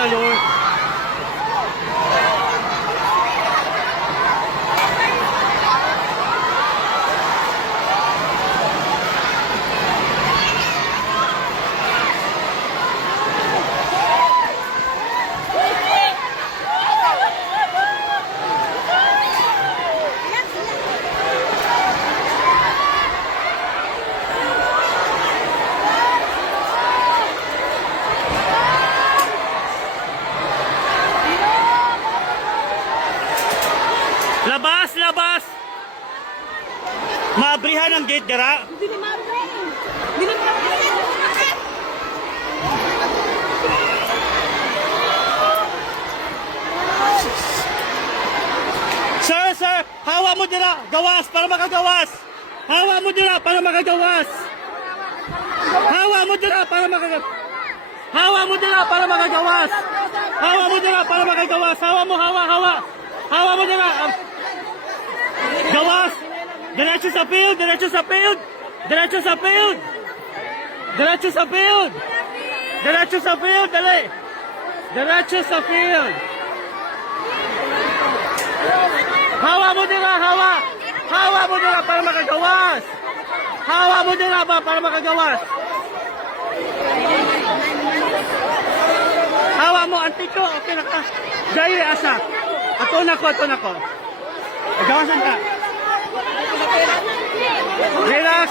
na yun. Labas, labas! Maabrihan ang gate, dira. Hindi na mabre. Hindi na mabre. Sir, hawa mo dira. Gawas para makagawas. Hawa mo dira para makagawas. Hawa mo dira para makagawas. Hawa mo dira para makagawas. Hawa mo dira para makagawas. Hawa mo, hawa. Hawa mo dira. Gawas. Diretso sa field, diretso sa field. Diretso sa field. Diretso sa field. Diretso sa field, dali. Diretso sa field. Hawa mo dira, hawa. Hawa mo dira para makagawas. Hawa mo dira ba para makagawas. Hawa mo, antiko. Okay na ka. Dahil asa. Ato na ko. Gawasan ka. Relax.